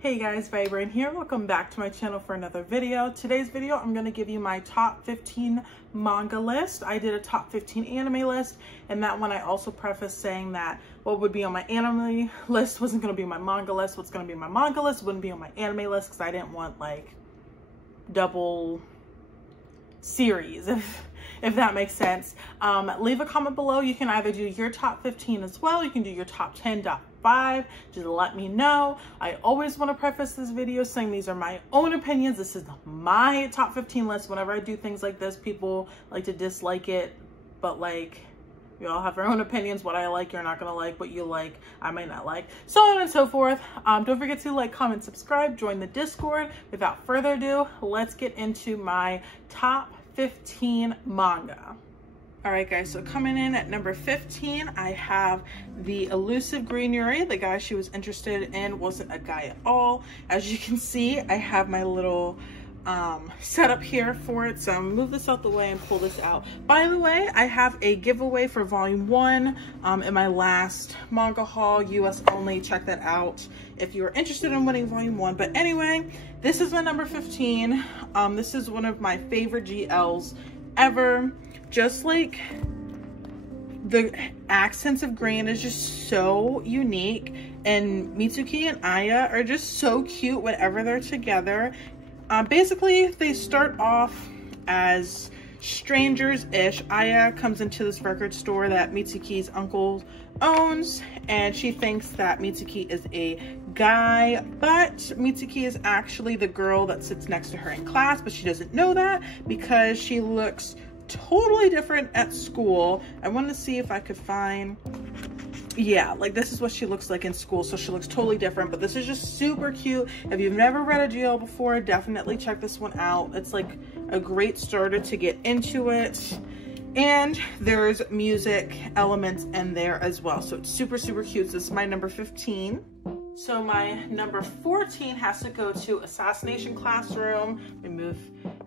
Hey guys, Vibrant here. Welcome back to my channel for another video. Today's video, I'm going to give you my top 15 manga list. I did a top 15 anime list, and that one I also prefaced saying that what would be on my anime list wasn't going to be my manga list. What's going to be my manga list wouldn't be on my anime list because I didn't want like double series, if that makes sense. Leave a comment below. You can either do your top 15 as well. You can do your top 10.5. Just let me know. I always want to preface this video saying these are my own opinions. This is my top 15 list. Whenever I do things like this, people like to dislike it, but like, you all have your own opinions. What I like, you're not gonna like. What you like, I might not like. So on and so forth. Don't forget to like, comment, subscribe, join the Discord. Without further ado, let's get into my top 15 manga. All right, guys, so coming in at number 15, I have The Elusive Green Yuri. The guy she was interested in wasn't a guy at all. As you can see, I have my little setup here for it, so I'm gonna move this out the way and pull this out. By the way, I have a giveaway for volume 1 in my last manga haul, US only. Check that out if you're interested in winning volume 1. But anyway, this is my number 15. This is one of my favorite GLs ever. Just like the accents of green is just so unique, and Mitsuki and Aya are just so cute whenever they're together. Basically, they start off as strangers-ish. Aya comes into this record store that Mitsuki's uncle owns, and she thinks that Mitsuki is a guy, but Mitsuki is actually the girl that sits next to her in class, but she doesn't know that because she looks totally different at school. I wanted to see if I could find, yeah, like this is what she looks like in school, so she looks totally different, but this is just super cute. If you've never read a GL before, definitely check this one out. It's like a great starter to get into it, and there's music elements in there as well, so it's super cute. So this is my number 15. So my number 14 has to go to Assassination Classroom. Let me move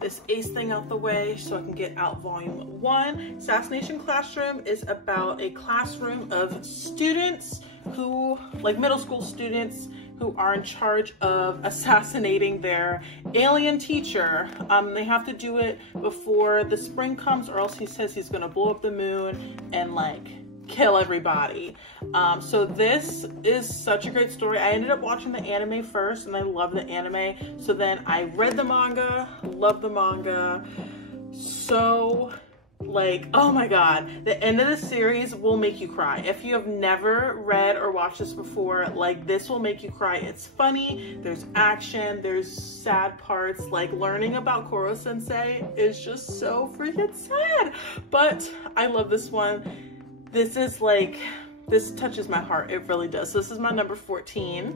this ace thing out the way so I can get out volume 1. Assassination Classroom is about a classroom of students who, like middle school students, who are in charge of assassinating their alien teacher. They have to do it before the spring comes, or else he says he's gonna blow up the moon and like kill everybody. So this is such a great story. I ended up watching the anime first, and I love the anime. So then I read the manga, love the manga. So like, oh my god, the end of the series will make you cry. If you have never read or watched this before, like this will make you cry. It's funny, there's action, there's sad parts. Like learning about Koro sensei is just so freaking sad, but I love this one. This is like, this touches my heart. It really does. So this is my number 14.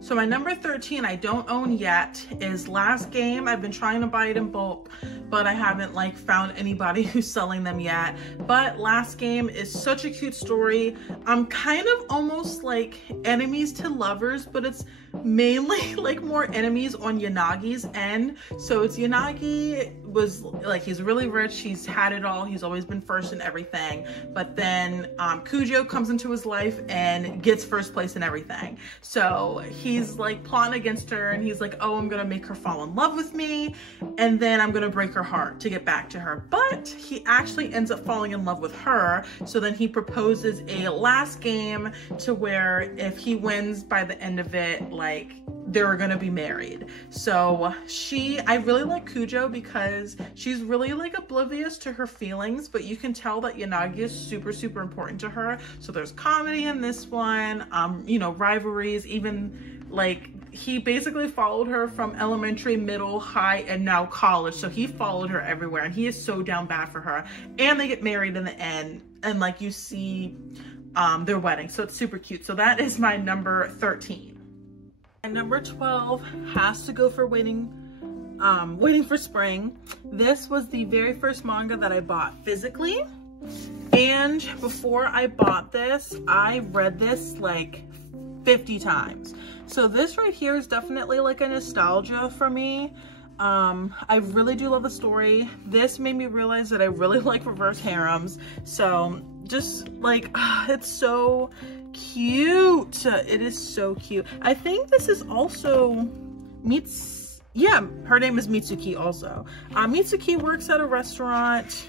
So my number 13 I don't own yet is Last Game. I've been trying to buy it in bulk, but I haven't like found anybody who's selling them yet. But Last Game is such a cute story. I'm kind of almost like enemies to lovers, but it's mainly like more enemies on Yanagi's end. So it's Yanagi was like, he's really rich, he's had it all, he's always been first in everything, but then Kujo comes into his life and gets first place in everything. So he's like plotting against her, and he's like, oh, I'm gonna make her fall in love with me, and then I'm gonna break her heart to get back to her. But he actually ends up falling in love with her, so then he proposes a last game to where if he wins by the end of it, like they're gonna be married. So I really like Kujo because she's really like oblivious to her feelings, but you can tell that Yanagi is super important to her. So there's comedy in this one, you know, rivalries, even like he basically followed her from elementary, middle, high, and now college. So he followed her everywhere, and he is so down bad for her. And they get married in the end, and like you see their wedding. So it's super cute. So that is my number 13. And number 12 has to go for Waiting for Spring. This was the very first manga that I bought physically, and before I bought this, I read this like 50 times. So this right here is definitely like a nostalgia for me. I really do love the story. This made me realize that I really like reverse harems. So just like, it's so cute. It is so cute. I think this is also yeah, her name is Mitsuki also. Mitsuki works at a restaurant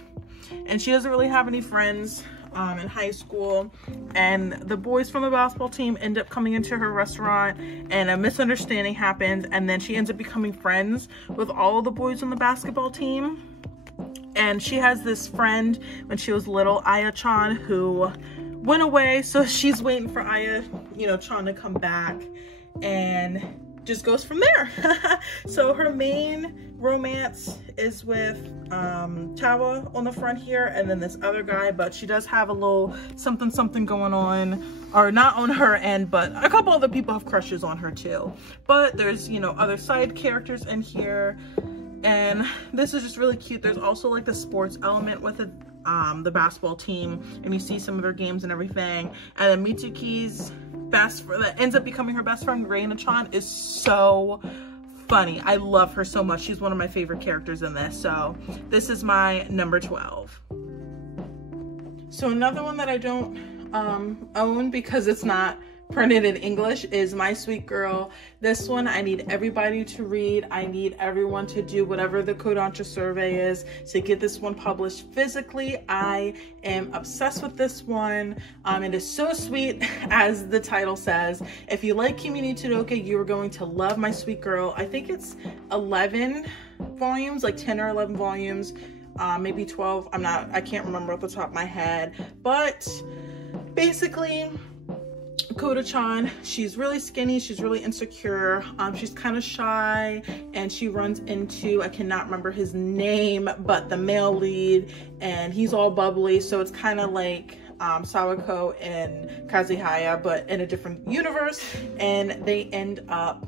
and she doesn't really have any friends in high school, and the boys from the basketball team end up coming into her restaurant and a misunderstanding happens, and then she ends up becoming friends with all the boys on the basketball team. And she has this friend when she was little, Aya-chan, who went away, so she's waiting for Aya, you know, Chan to come back, and just goes from there. So her main romance is with Tawa on the front here, and then this other guy, but she does have a little something going on, or not on her end, but a couple other people have crushes on her too. But there's, you know, other side characters in here, and this is just really cute. There's also like the sports element with it, the basketball team, and you see some of their games and everything. And then Mitsuki's best friend that ends up becoming her best friend, Reina-chan, is so funny. I love her so much. She's one of my favorite characters in this. So this is my number 12. So another one that I don't own because it's not printed in English is My Sweet Girl. This one I need everybody to read. I need everyone to do whatever the Kodansha survey is to get this one published physically. I am obsessed with this one. It is so sweet, as the title says. If you like Kimi ni Todoke, you are going to love My Sweet Girl. I think it's 11 volumes, like 10 or 11 volumes, maybe 12. I can't remember off the top of my head, but basically, Koda-chan, she's really skinny, she's really insecure, she's kind of shy, and she runs into, I cannot remember his name, but the male lead, and he's all bubbly, so it's kind of like Sawako and Kazuhaya, but in a different universe, and they end up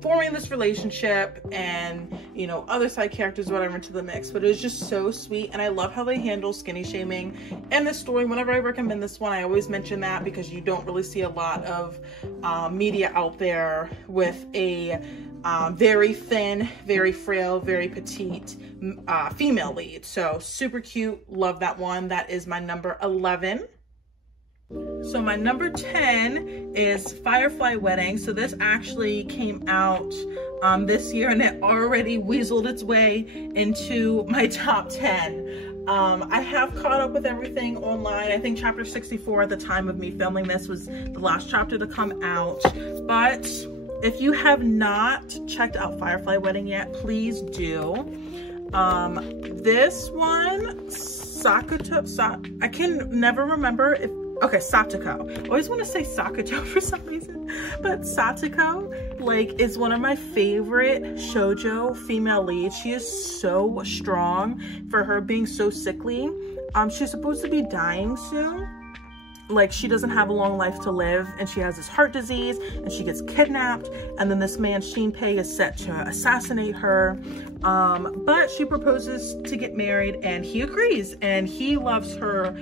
forming this relationship, and you know, other side characters, whatever, into the mix. But it was just so sweet, and I love how they handle skinny shaming in this story. Whenever I recommend this one, I always mention that because you don't really see a lot of media out there with a very thin, very frail, very petite female lead. So super cute, love that one. That is my number 11. So my number 10 is Firefly Wedding. So this actually came out this year, and it already weaseled its way into my top 10. I have caught up with everything online. I think chapter 64 at the time of me filming this was the last chapter to come out. But if you have not checked out Firefly Wedding yet, please do. This one, I can never remember if, okay, Satoko. I always want to say Sakuto for some reason, but Satoko, like, is one of my favorite shoujo female leads. She is so strong for her being so sickly. She's supposed to be dying soon. Like, she doesn't have a long life to live, and she has this heart disease, and she gets kidnapped, and then this man Shinpei is set to assassinate her. But she proposes to get married, and he agrees, and he loves her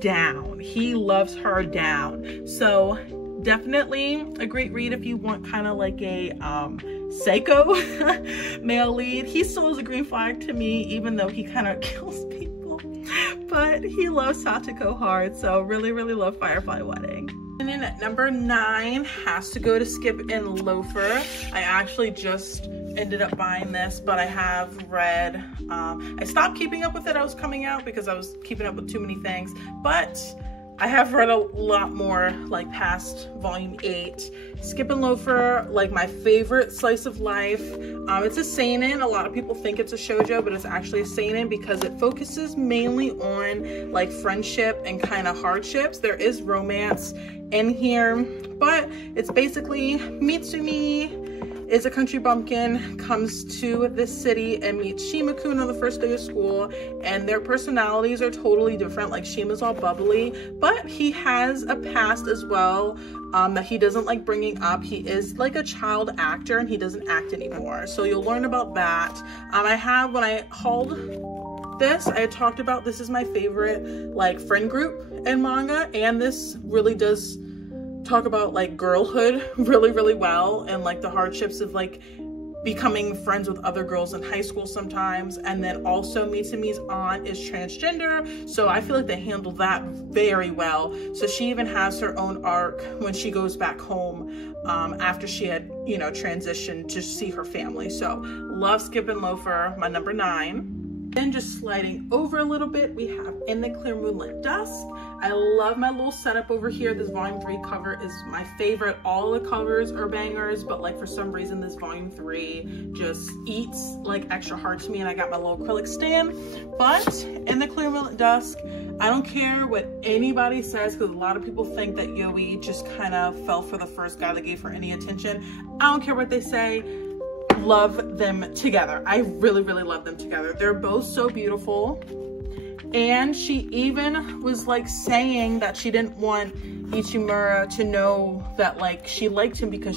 down. He loves her down. So definitely a great read if you want kind of like a Seiko male lead. He still is a green flag to me, even though he kind of kills people, but he loves Satoko hard. So really love Firefly Wedding. And then at number 9 has to go to Skip and Loafer. I actually just ended up buying this, but I have read, I stopped keeping up with it as it was coming out because I was keeping up with too many things, but I have read a lot more, like past volume 8. Skip and Loafer, like my favorite slice of life. It's a seinen. A lot of people think it's a shoujo, but it's actually a seinen because it focuses mainly on like friendship and kind of hardships. There is romance in here, but it's basically Mitsumi is a country bumpkin, comes to this city and meets Shima-kun on the first day of school, and their personalities are totally different. Like, Shima's all bubbly, but he has a past as well that he doesn't like bringing up. He is like a child actor, and he doesn't act anymore, so you'll learn about that. When I hauled this, I had talked about this is my favorite like friend group in manga, and this really does talk about like girlhood really well, and like the hardships of like becoming friends with other girls in high school sometimes. And then also Mitsumi's aunt is transgender, so I feel like they handled that very well. So she even has her own arc when she goes back home after she had, you know, transitioned to see her family. So love Skip and Loafer, my number 9. Then just sliding over a little bit, we have In the Clear Moonlit Dusk. I love my little setup over here. This volume 3 cover is my favorite. All the covers are bangers, but like for some reason this volume 3 just eats like extra hard to me, and I got my little acrylic stand. But In the Clear Moonlit Dusk, I don't care what anybody says, because a lot of people think that Yui just kind of fell for the first guy that gave her any attention. I don't care what they say. Love them together. I really, really love them together. They're both so beautiful. And she even was like saying that she didn't want Ichimura to know that like she liked him, because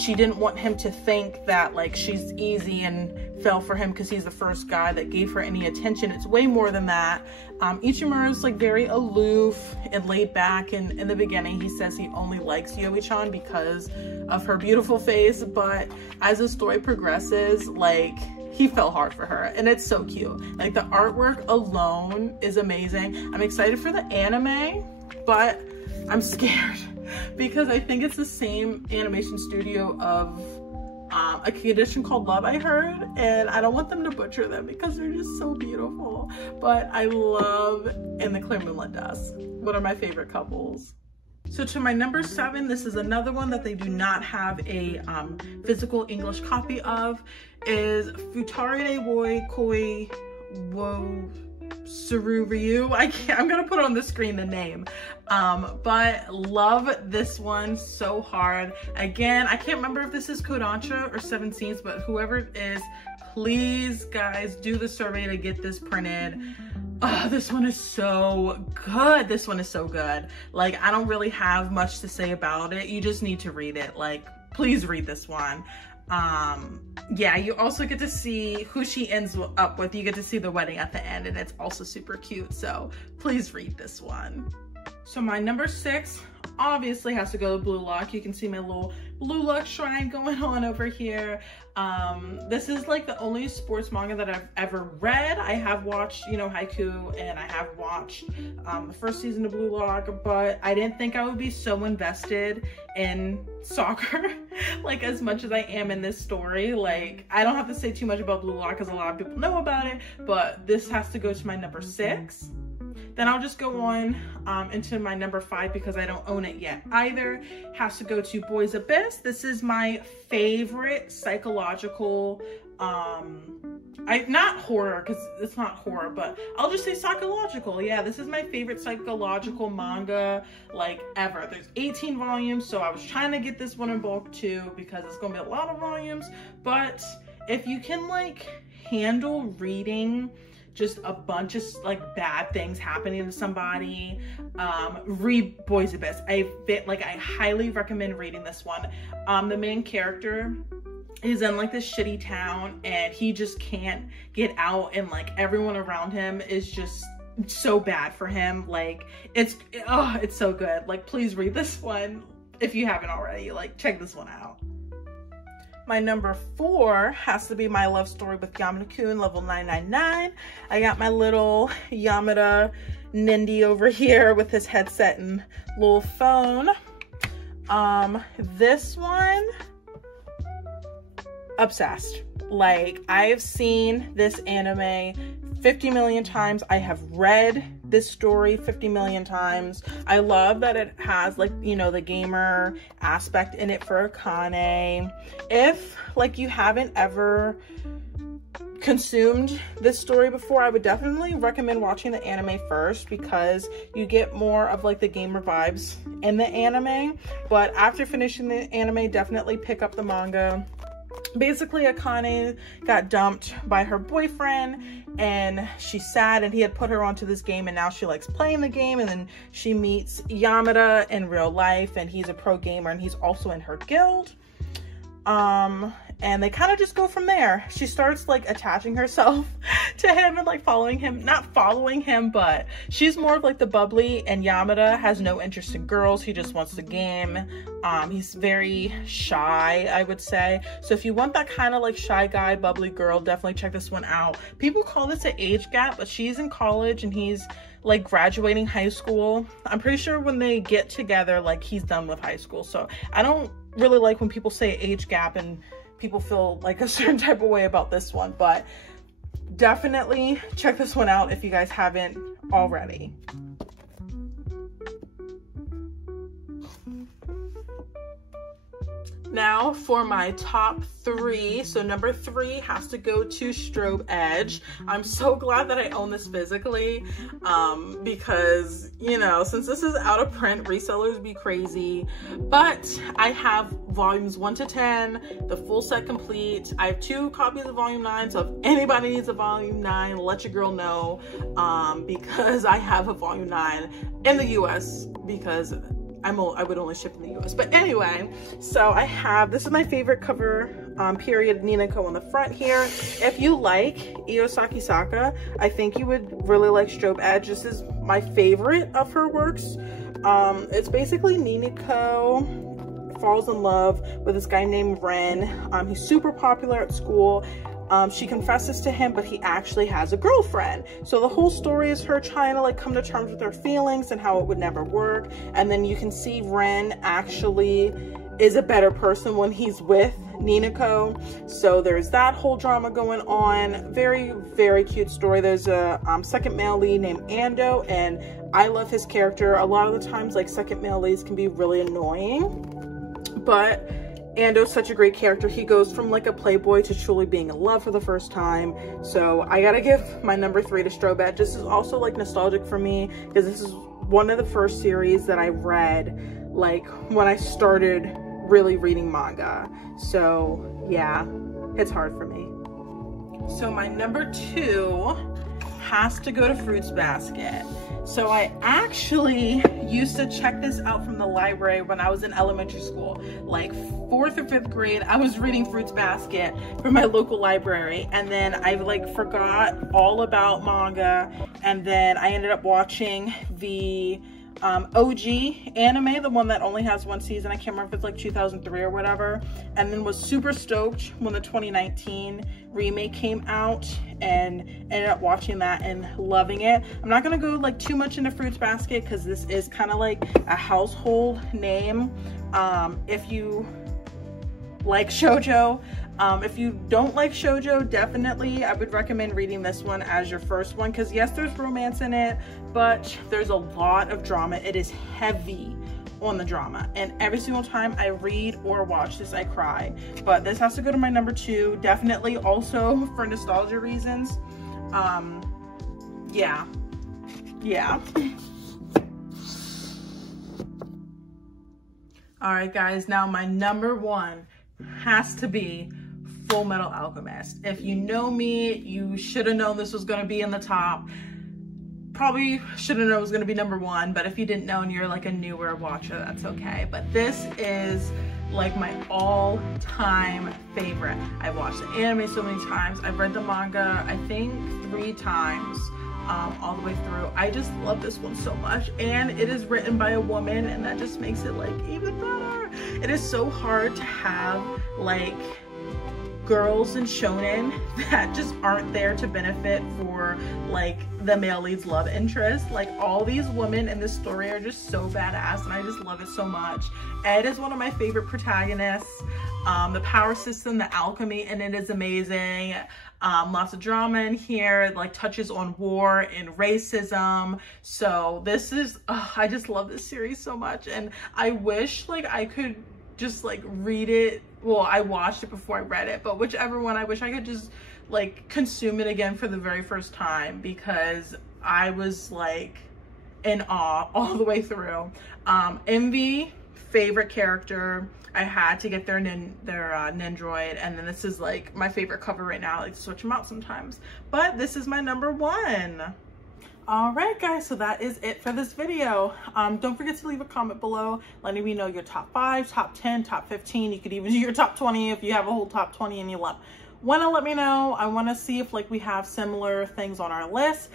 she didn't want him to think that like she's easy and fell for him because he's the first guy that gave her any attention. It's way more than that. Ichimura is like very aloof and laid back, and in the beginning he says he only likes Yui-chan because of her beautiful face, but as the story progresses, like he fell hard for her, and it's so cute. Like the artwork alone is amazing. I'm excited for the anime, but I'm scared because I think it's the same animation studio of a condition called Love, I heard, and I don't want them to butcher them because they're just so beautiful. But I love In the Clear Moonlit Dusk. One of my favorite couples. So to my number 7, this is another one that they do not have a physical English copy of, is Futare Woi Koi Wo Sururyu. I'm gonna put on the screen the name, but love this one so hard. Again, I can't remember if this is Kodansha or 7 Scenes, but whoever it is, please guys do the survey to get this printed. Oh, this one is so good. This one is so good. Like, I don't really have much to say about it. You just need to read it. Like, please read this one. Yeah, you also get to see who she ends up with. You get to see the wedding at the end, and it's also super cute. So please read this one. So my number 6 obviously has to go to Blue Lock. You can see my little Blue Lock shrine going on over here. This is like the only sports manga that I've ever read. I have watched, you know, Haiku, and I have watched the first season of Blue Lock, but I didn't think I would be so invested in soccer like as much as I am in this story. Like, I don't have to say too much about Blue Lock because a lot of people know about it, but this has to go to my number 6. Then I'll just go on into my number 5 because I don't own it yet either. Has to go to Boys Abyss. This is my favorite psychological, not horror, because it's not horror, but I'll just say psychological. Yeah, this is my favorite psychological manga like ever. There's 18 volumes, so I was trying to get this one in bulk too because it's gonna be a lot of volumes. But if you can like handle reading just a bunch of like bad things happening to somebody, read Boys Abyss. I highly recommend reading this one. The main character is in like this shitty town, and he just can't get out, and like everyone around him is just so bad for him. Like it's so good. Like, please read this one if you haven't already. Like, check this one out. My number 4 has to be My Love Story with Yamada-kun, level 999. I got my little Yamada Nindy over here with his headset and little phone. This one, obsessed. Like, I have seen this anime 50 million times. I have read this story 50 million times. I love that it has, like, you know, the gamer aspect in it for Akane. If like you haven't ever consumed this story before, I would definitely recommend watching the anime first because you get more of like the gamer vibes in the anime. But after finishing the anime, definitely pick up the manga. Basically, Akane got dumped by her boyfriend, and she's sad, and he had put her onto this game, and now she likes playing the game. And then she meets Yamada in real life, and he's a pro gamer, and he's also in her guild. and they kind of just go from there. She starts like attaching herself to him and like following him, not following him, but she's more of like the bubbly, and Yamada has no interest in girls. He just wants the game. He's very shy, I would say. So if you want that kind of like shy guy, bubbly girl, definitely check this one out. People call this an age gap, but she's in college and he's like graduating high school. I'm pretty sure when they get together, like he's done with high school. So I don't really like when people say age gap and people feel like a certain type of way about this one, but definitely check this one out if you guys haven't already. Now for my top 3. So number 3 has to go to Strobe Edge. I'm so glad that I own this physically, because, you know, since this is out of print, resellers be crazy. But I have volumes 1 to 10, the full set complete. I have 2 copies of volume 9, so if anybody needs a volume 9, let your girl know, because I have a volume 9 in the US, because I would only ship in the US. But anyway, so I have, this is my favorite cover, period, Ninako on the front here. If you like Iosaki Saka, I think you would really like Strobe Edge. This is my favorite of her works. It's basically Ninako falls in love with this guy named Ren. He's super popular at school. She confesses to him, but he actually has a girlfriend. So the whole story is her trying to like come to terms with her feelings and how it would never work. And then you can see Ren actually is a better person when he's with Ninako. So there's that whole drama going on. Very, very cute story. There's a second male lead named Ando, and I love his character. A lot of the times, like, second male leads can be really annoying, but Ando's such a great character. He goes from like a playboy to truly being in love for the first time. So I gotta give my number 3 to Strobe Edge. This is also like nostalgic for me because this is one of the first series that I read like when I started really reading manga. So yeah, it's hard for me. So my number 2 has to go to Fruits Basket. So I actually used to check this out from the library when I was in elementary school, like 4th or 5th grade. I was reading Fruits Basket from my local library, and then I like forgot all about manga, and then I ended up watching the OG anime, the one that only has 1 season. I can't remember if it's like 2003 or whatever, and then was super stoked when the 2019 remake came out and ended up watching that and loving it. I'm not gonna go like too much into Fruits Basket because this is kind of like a household name. If you like shoujo, if you don't like shoujo, definitely I would recommend reading this one as your first one, because yes, there's romance in it, but there's a lot of drama. It is heavy on the drama, and every single time I read or watch this I cry. But this has to go to my number 2, definitely also for nostalgia reasons. Yeah. All right guys, now my number 1 has to be Full Metal Alchemist. If you know me, you should have known this was going to be in the top. Probably should have known it was going to be number 1, but if you didn't know and you're like a newer watcher, that's okay. But this is like my all-time favorite. I've watched the anime so many times. I've read the manga, I think 3 times, all the way through. I just love this one so much, and it is written by a woman, and that just makes it like even better. It is so hard to have like girls in shonen that just aren't there to benefit for like the male lead's love interest. Like, all these women in this story are just so badass, and I just love it so much. Ed is one of my favorite protagonists. The power system, the alchemy, and it is amazing. Lots of drama in here. It like touches on war and racism. So this is, I just love this series so much, and I wish like I could just like read it. Well, I watched it before I read it, but whichever one, I wish I could just like consume it again for the very first time, because I was like in awe all the way through. Envy, favorite character. I had to get their Nendroid, and then this is like my favorite cover right now. I like to switch them out sometimes, but this is my number 1. All right, guys, so that is it for this video. Don't forget to leave a comment below letting me know your top 5, top 10, top 15. You could even do your top 20 if you have a whole top 20 and you want to let me know. I want to see if like we have similar things on our list.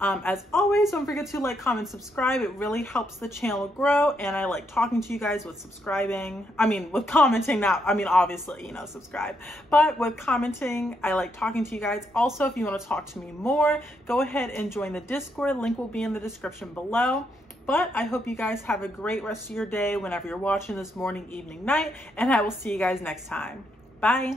As always, don't forget to like, comment, subscribe. It really helps the channel grow, and I like talking to you guys with with commenting. Not, obviously, subscribe, but with commenting, I like talking to you guys. Also, if you want to talk to me more, go ahead and join the Discord. Link will be in the description below. But I hope you guys have a great rest of your day whenever you're watching this, morning, evening, night, and I will see you guys next time. Bye.